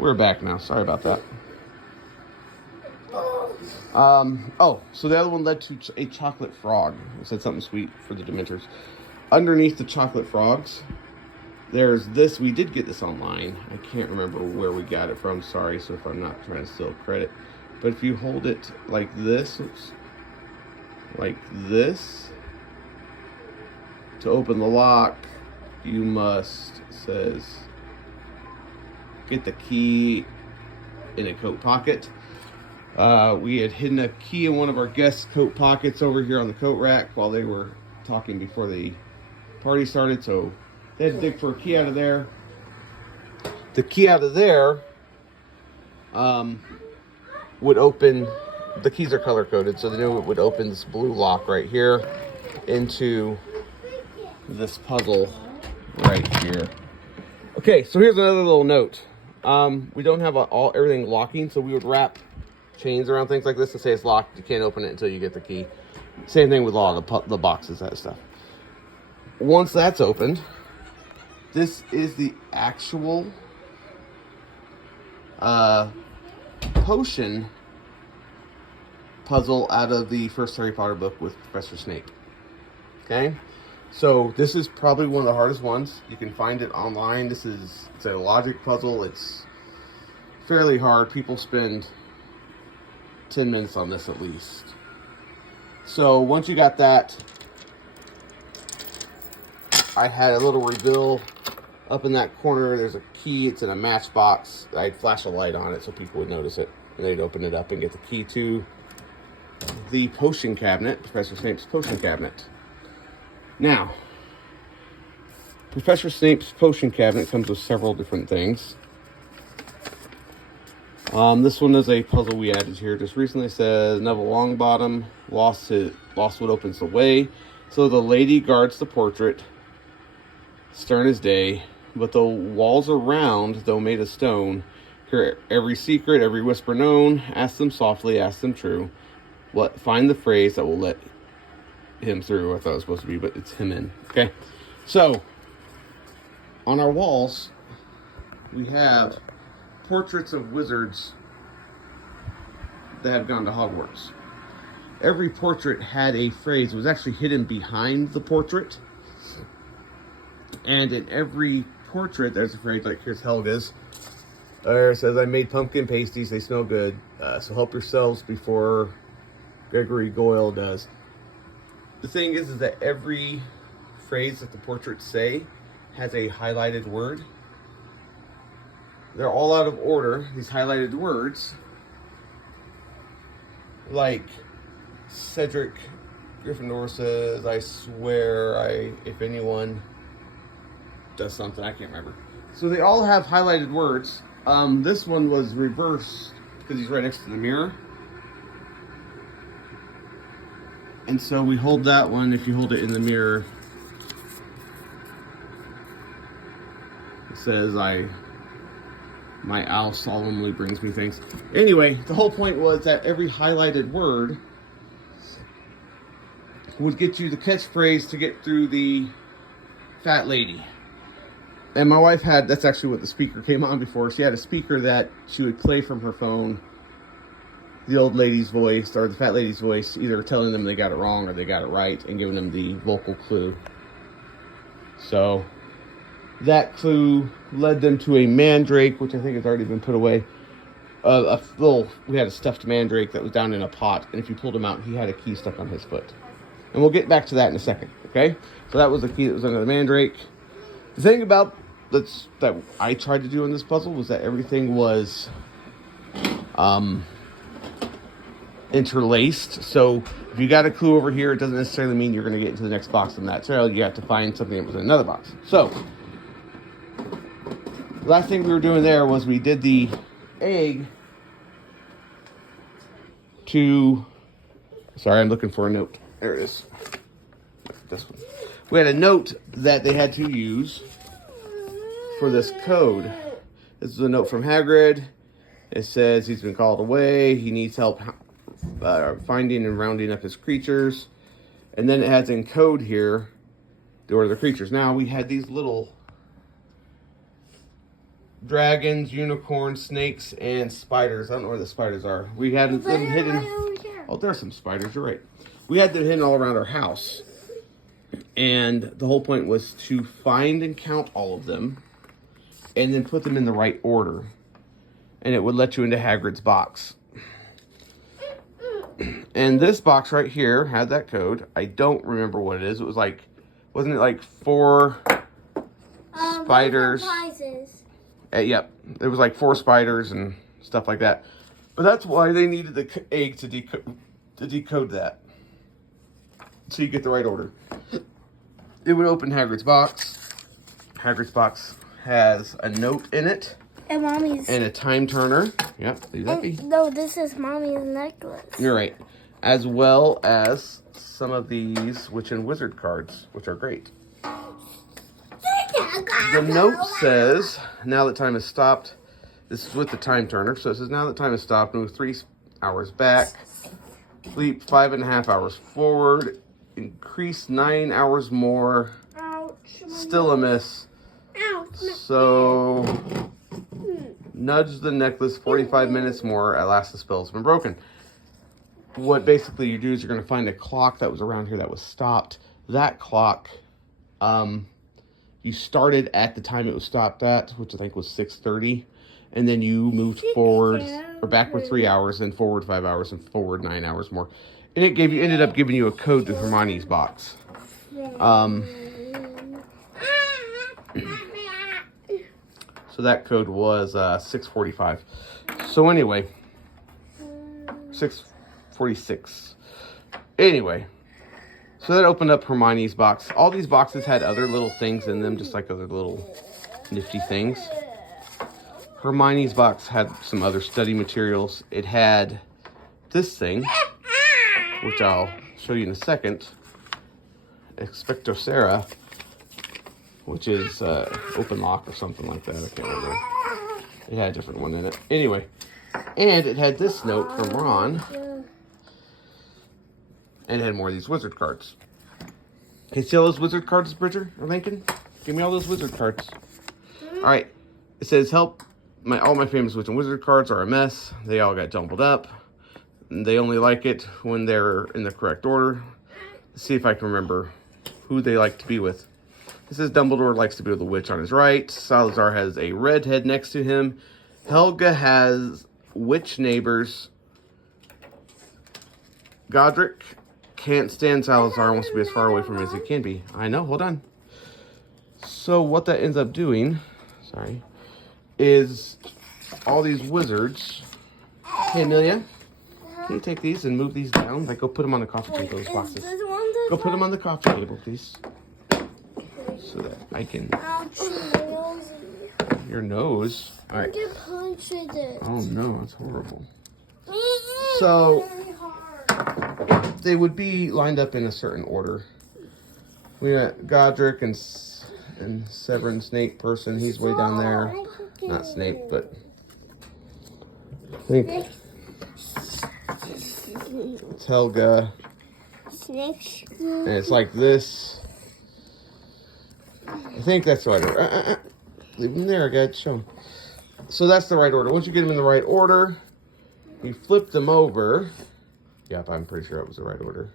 we're back now. Sorry about that. So the other one led to a chocolate frog. It said something sweet for the Dementors. Underneath the chocolate frogs, there's this. We did get this online. I can't remember where we got it from. Sorry, so if I'm not trying to steal credit. But if you hold it like this, to open the lock, you must, says, get the key in a coat pocket. We had hidden a key in one of our guests' coat pockets over here on the coat rack while they were talking before the party started, so they had to dig for a key out of there. The key out of there would open, the keys are color coded, so they knew it would open this blue lock right here into this puzzle right here. Okay, so here's another little note. We don't have everything locking, so we would wrap chains around things like this and say it's locked. You can't open it until you get the key. Same thing with all the boxes, that stuff. Once that's opened, this is the actual potion puzzle out of the first Harry Potter book with Professor Snape. Okay, so this is probably one of the hardest ones. You can find it online. It's a logic puzzle. It's fairly hard. People spend 10 minutes on this at least. So once you got that, I had a little reveal up in that corner. There's a key. It's in a matchbox. I'd flash a light on it so people would notice it, and they'd open it up and get the key to the potion cabinet, Professor Snape's potion cabinet. Now, Professor Snape's potion cabinet comes with several different things. This one is a puzzle we added here just recently. It says Neville Longbottom lost what opens the way. So the lady guards the portrait, stern as day, but the walls are round, though made of stone. Hear every secret, every whisper known. Ask them softly, ask them true. Find the phrase that will let him through. I thought it was supposed to be, but it's him in. Okay, so on our walls we have portraits of wizards that have gone to Hogwarts. Every portrait had a phrase. It was actually hidden behind the portrait. And in every portrait, there's a phrase, like here's Helga's. There it says, I made pumpkin pasties, they smell good. So help yourselves before Gregory Goyle does. The thing is that every phrase that the portraits say has a highlighted word. They're all out of order, these highlighted words. Like Cedric Gryffindor says, I swear, if anyone does something, I can't remember. So they all have highlighted words. This one was reversed because he's right next to the mirror. And so we hold that one. If you hold it in the mirror, it says, my owl solemnly brings me things. Anyway, the whole point was that every highlighted word would get you the catchphrase to get through the fat lady. And my wife that's actually what the speaker came on before. She had a speaker that she would play from her phone, the old lady's voice or the fat lady's voice, either telling them they got it wrong or they got it right and giving them the vocal clue. So that clue led them to a mandrake, which I think has already been put away. We had a stuffed mandrake that was down in a pot, and if you pulled him out, he had a key stuck on his foot. And we'll get back to that in a second, okay? So that was the key that was under the mandrake. The thing about that I tried to do in this puzzle was that everything was interlaced. So if you got a clue over here, it doesn't necessarily mean you're going to get into the next box in that trail. You have to find something that was in another box. So the last thing we were doing there was we did the egg to... Sorry, I'm looking for a note. There it is. This one. We had a note that they had to use for this code. This is a note from Hagrid. It says he's been called away. He needs help finding and rounding up his creatures. And then it has in code here the order of the creatures. Now we had these little dragons, unicorns, snakes, and spiders. I don't know where the spiders are. We had them hidden. Oh, there's some spiders. You're right. We had them hidden all around our house. And the whole point was to find and count all of them and then put them in the right order. And it would let you into Hagrid's box. And this box right here had that code. I don't remember what it is. It was like, wasn't it like 4 spiders? Yep. It was like 4 spiders and stuff like that. But that's why they needed the egg to decode that. So you get the right order. It would open Hagrid's box. Hagrid's box has a note in it. And Mommy's. And a time turner. Yep, exactly. No, this is Mommy's necklace. You're right. As well as some of these Witch and Wizard cards, which are great. The note says, now that time has stopped. This is with the time turner. So it says, now that time has stopped. Move 3 hours back. Leap 5.5 hours forward. Increase 9 hours more. Ouch. Still a miss. Ouch. So, nudge the necklace 45 minutes more. At last the spell's been broken. What basically you do is you're going to find a clock that was around here that was stopped. That clock, you started at the time it was stopped at, which I think was 6:30. And then you moved forward, or backward 3 hours, then forward 5 hours, and forward 9 hours more. And it ended up giving you a code to Hermione's box. So that code was 645. So anyway, 646. Anyway, so that opened up Hermione's box. All these boxes had other little things in them, just like other little nifty things. Hermione's box had some other study materials. It had this thing, which I'll show you in a second. Expectocera, which is open lock or something like that. I can't remember. It had a different one in it. Anyway, and it had this note from Ron. And it had more of these wizard cards. Can you see all those wizard cards, Bridger or Lincoln? Give me all those wizard cards. All right. It says, help. All my famous Witch and Wizard cards are a mess. They all got jumbled up. They only like it when they're in the correct order. Let's see if I can remember who they like to be with. It says Dumbledore likes to be with the witch on his right. Salazar has a redhead next to him. Helga has witch neighbors. Godric can't stand Salazar and wants to be as far away from him as he can be. I know, hold on. So what that ends up doing, is all these wizards. Hey, Amelia, can you take these and move these down? Like, go put them on the coffee table, those boxes. Go put them on the coffee table, please. So that I can... Your nose? All right. Oh, no, that's horrible. So, they would be lined up in a certain order. We got Godric and Severin Snape person. He's way down there. Not Snape, but I think it's Helga. And it's like this. I think that's the right order. Leave them there, guys. Show them. So that's the right order. Once you get them in the right order, you flip them over. Yep, I'm pretty sure it was the right order.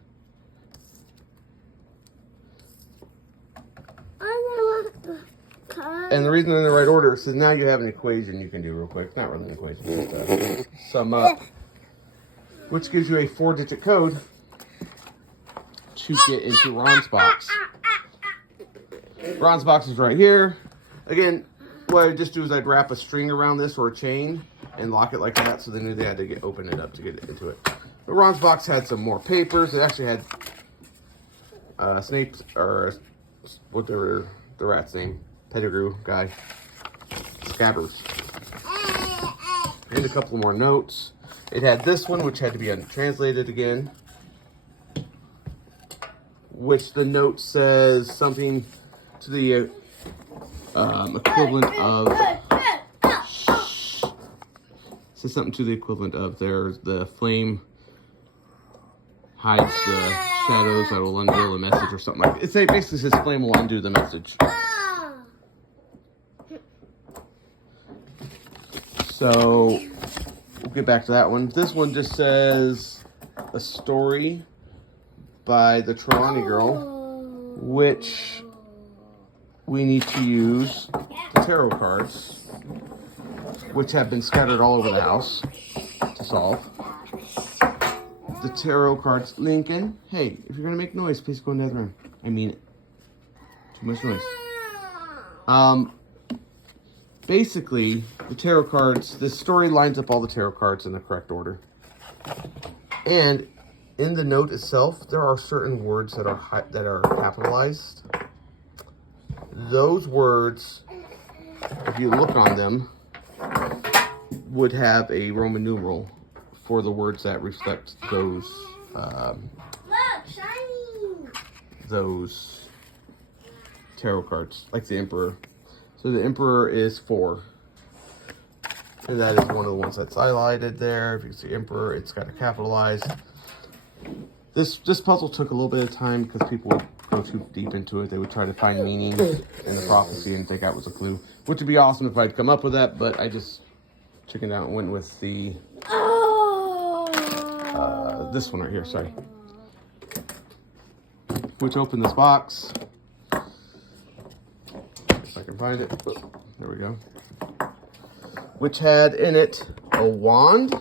And the reason they're in the right order is now you have an equation you can do real quick. Not really an equation, but sum up. Which gives you a 4-digit code to get into Ron's box. Ron's box is right here. Again, what I just do is I'd wrap a string around this or a chain and lock it like that so they knew they had to open it up to get into it. But Ron's box had some more papers. It actually had Snape's, or whatever the rat's name, Pettigrew guy, Scabbers. And a couple more notes. It had this one, which had to be untranslated again. Which the note says something to the equivalent of... Says something to the equivalent of there's the flame hides the shadows that will undo the message or something like that. It basically says flame will undo the message. So we'll get back to that one. This one just says a story by the Trelawney Girl, which we need to use the tarot cards, which have been scattered all over the house, to solve. The tarot cards. Lincoln, hey, if you're going to make noise, please go in the other room. I mean it. Too much noise. Basically, the tarot cards, this story lines up all the tarot cards in the correct order. And in the note itself, there are certain words that are capitalized. Those words, if you look on them, would have a Roman numeral for the words that reflect those those tarot cards, like the Emperor. So the Emperor is 4. And that is one of the ones that's highlighted there. If you see Emperor, it's got it capitalized. This puzzle took a little bit of time because people would go too deep into it. They would try to find meaning in the prophecy and think that was a clue. Which would be awesome if I'd come up with that, but I just chickened out and went with the this one right here, sorry. Which opened this box. If I can find it. Oh, there we go. Which had in it a wand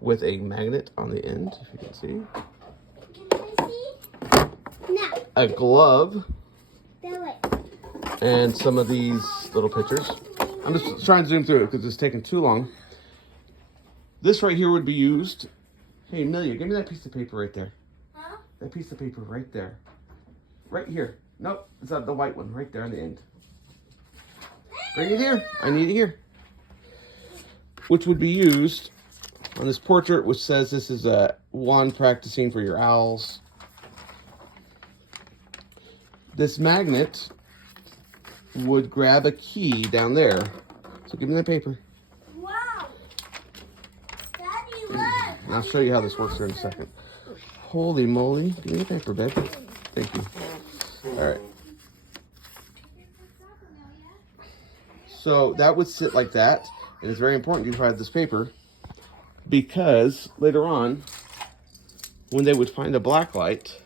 with a magnet on the end, if you can see. Can I see? No. A glove. Do it. And some of these little pictures. I'm just trying to zoom through it because it's taking too long. This right here would be used. Hey, Amelia, give me that piece of paper right there. Huh? That piece of paper right there. Right here. Nope, it's not the white one right there on the end. Bring it here. I need it here. Which would be used on this portrait, which says this is a wand practicing for your owls. This magnet would grab a key down there. So give me that paper. Wow. Daddy, look. And I'll show you how this works here in a second. Holy moly. Give me the paper, babe. Thank you. All right. So that would sit like that. And it's very important you provide this paper because later on, when they would find a black light,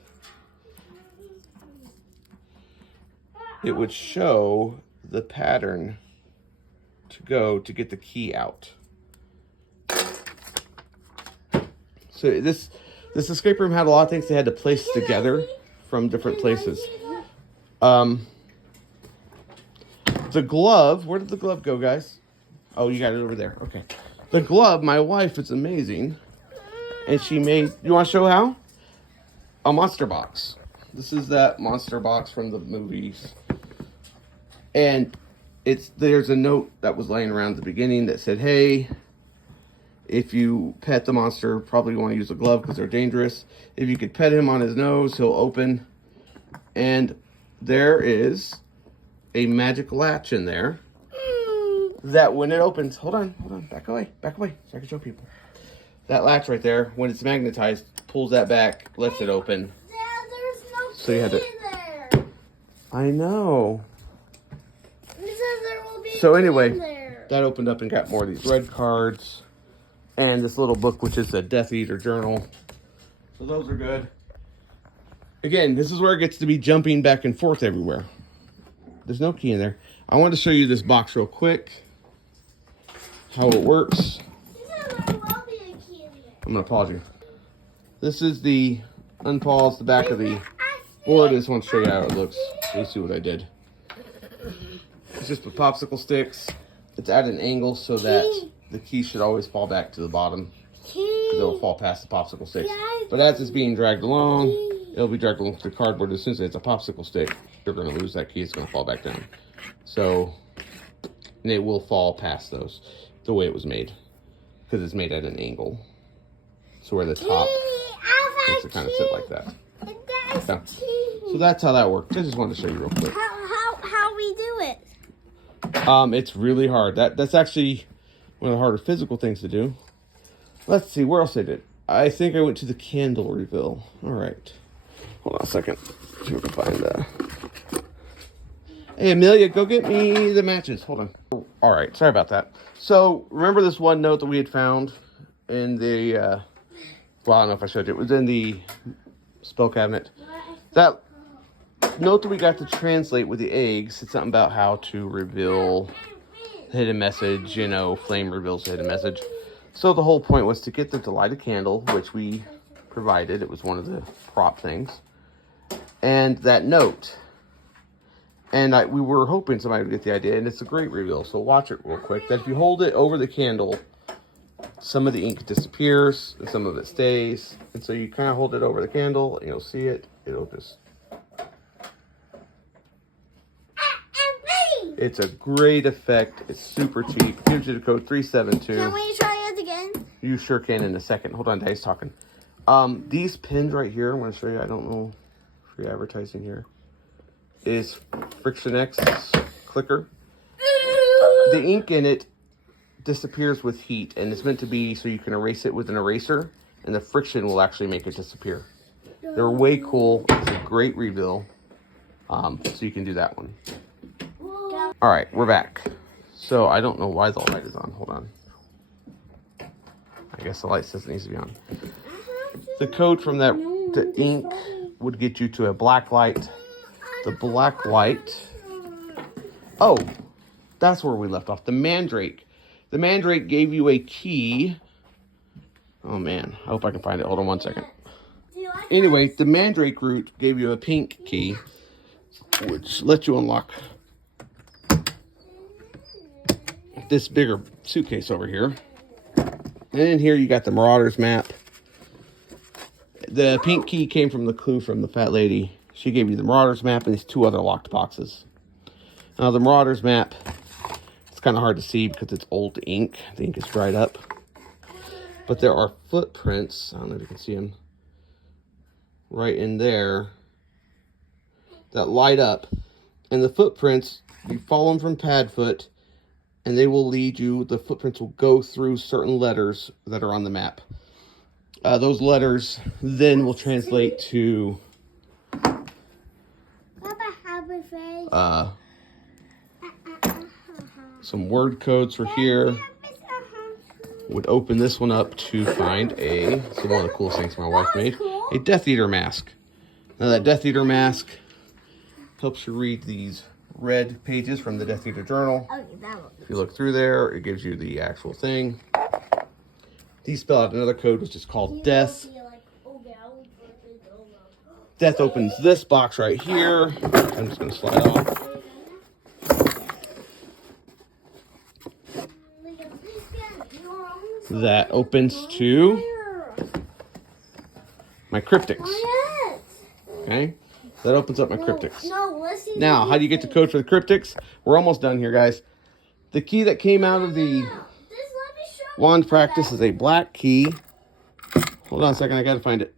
it would show the pattern to go to get the key out. So this escape room had a lot of things they had to place together from different places. The glove, where did the glove go, guys? Oh, you got it over there. Okay. The glove, my wife, is amazing. And she made, you want to show how? A monster box. This is that monster box from the movies. And there's a note that was laying around at the beginning that said, hey, if you pet the monster, probably want to use a glove because they're dangerous. If you could pet him on his nose, he'll open. And there is a magic latch in there that when it opens, hold on, back away, so I can show people. That latch right there, when it's magnetized, pulls that back, lets it open. Dad, there's no So you had to, key there. I know. It says there will be So a key anyway, there. that opened up and got more of these red cards. And this little book, which is a Death Eater journal. So those are good. Again, this is where it gets to be jumping back and forth everywhere. There's no key in there. I wanted to show you this box real quick. How it works. It says there will be a key there. I'm going to pause you. This is the unpause the back of the board. I just want to show you how it looks. You see what I did. It's just with popsicle sticks. It's at an angle so that the key should always fall back to the bottom. Because it'll fall past the popsicle sticks. But as it's being dragged along, it'll be dragged along through the cardboard. As soon as it's a popsicle stick, you're going to lose that key. It's going to fall back down. So, and it will fall past those the way it was made. Because it's made at an angle. So where the top makes it kind of sit like that. Yeah. So that's how that works. I just wanted to show you real quick. How we do it? It's really hard. That's actually one of the harder physical things to do. Let's see, where else I did. I think I went to the candle reveal. All right. Hold on a second. See if we can find Hey, Amelia, go get me the matches. Hold on. All right, sorry about that. So, remember this one note that we had found in the, well, I don't know if I showed you. It was in the spell cabinet. That note that we got to translate with the eggs, it's something about how to reveal hidden message, you know, flame reveals the hidden message. So the whole point was to get them to light a candle, which we provided. It was one of the prop things. And that note. And we were hoping somebody would get the idea, and it's a great reveal. So watch it real quick. That if you hold it over the candle, some of the ink disappears, and some of it stays. And so you kind of hold it over the candle, and you'll see it. It'll just... It's a great effect. It's super cheap. Gives you the code 372. Can we try it again? You sure can in a second. Hold on, Daddy's talking. These pins right here, I'm going to show you. I don't know if you're advertising here. Is Friction X clicker. The ink in it disappears with heat, and it's meant to be so you can erase it with an eraser, and the friction will actually make it disappear. They're way cool. It's a great reveal. So you can do that one. All right, we're back. So I don't know why the light is on. Hold on. I guess the light says it needs to be on. The code from that the ink would get you to a black light. The black light. Oh, that's where we left off. The Mandrake. The Mandrake gave you a key. Oh man, I hope I can find it. Hold on one second. Anyway, the Mandrake root gave you a pink key, which lets you unlock this bigger suitcase over here. And in here you got the Marauders map. The pink key came from the clue from the fat lady. She gave you the Marauders map and these two other locked boxes. Now the Marauders map, it's kind of hard to see because it's old ink. The ink is dried up. But there are footprints, I don't know if you can see them, right in there that light up. And the footprints, you follow them from Padfoot, and they will lead you, the footprints will go through certain letters that are on the map. Those letters then will translate to some word codes for here. Would open this one up to find it's one of the coolest things my wife made, a Death Eater mask. Now that Death Eater mask helps you read these red pages from the Death Eater journal. If you look through there, it gives you the actual thing. These spell out another code, which is called Death. Death opens this box right here. I'm just going to slide off. That opens to my cryptics. Okay? That opens up my cryptics. Now, how do you get the code for the cryptics? We're almost done here, guys. The key that came out of the wand practice is a black key. Hold on a second, I gotta find it.